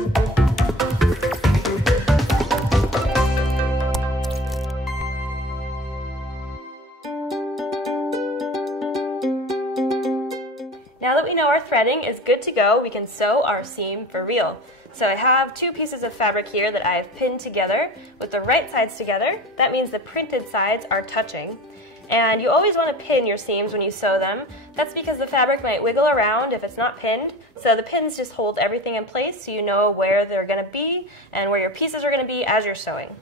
Now that we know our threading is good to go, we can sew our seam for real. So I have two pieces of fabric here that I've pinned together with the right sides together. That means the printed sides are touching. And you always want to pin your seams when you sew them. That's because the fabric might wiggle around if it's not pinned. So the pins just hold everything in place so you know where they're going to be and where your pieces are going to be as you're sewing.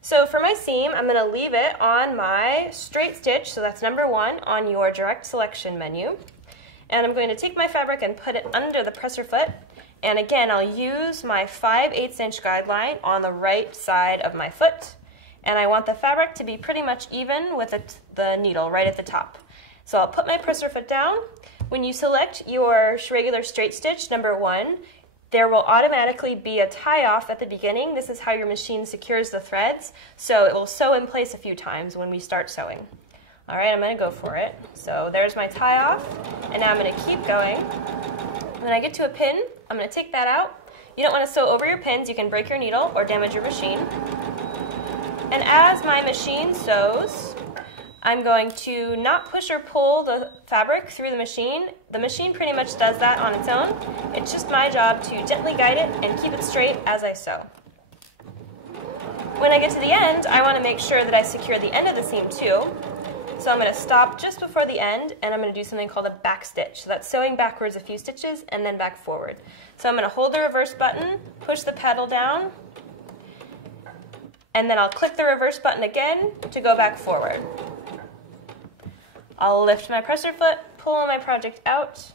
So for my seam, I'm going to leave it on my straight stitch, so that's number 1 on your direct selection menu. And I'm going to take my fabric and put it under the presser foot. And again, I'll use my 5/8 inch guideline on the right side of my foot. And I want the fabric to be pretty much even with the needle right at the top. So I'll put my presser foot down. When you select your regular straight stitch, number 1, there will automatically be a tie-off at the beginning. This is how your machine secures the threads, so it will sew in place a few times when we start sewing. All right, I'm going to go for it. So there's my tie-off, and now I'm going to keep going. When I get to a pin, I'm going to take that out. You don't want to sew over your pins. You can break your needle or damage your machine. And as my machine sews, I'm going to not push or pull the fabric through the machine. The machine pretty much does that on its own. It's just my job to gently guide it and keep it straight as I sew. When I get to the end, I want to make sure that I secure the end of the seam too. So I'm going to stop just before the end, and I'm going to do something called a back stitch. So that's sewing backwards a few stitches and then back forward. So I'm going to hold the reverse button, push the pedal down, and then I'll click the reverse button again to go back forward. I'll lift my presser foot, pull my project out,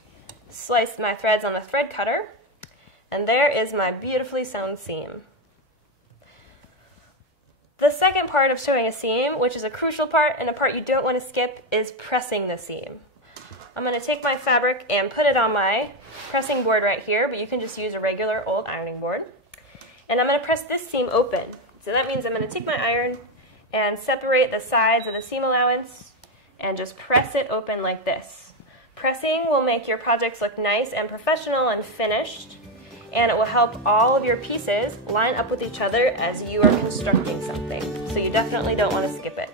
slice my threads on the thread cutter, and there is my beautifully sewn seam. The second part of sewing a seam, which is a crucial part and a part you don't want to skip, is pressing the seam. I'm going to take my fabric and put it on my pressing board right here, but you can just use a regular old ironing board. And I'm going to press this seam open. So that means I'm going to take my iron and separate the sides of the seam allowance and just press it open like this. Pressing will make your projects look nice and professional and finished, and it will help all of your pieces line up with each other as you are constructing something. So you definitely don't want to skip it.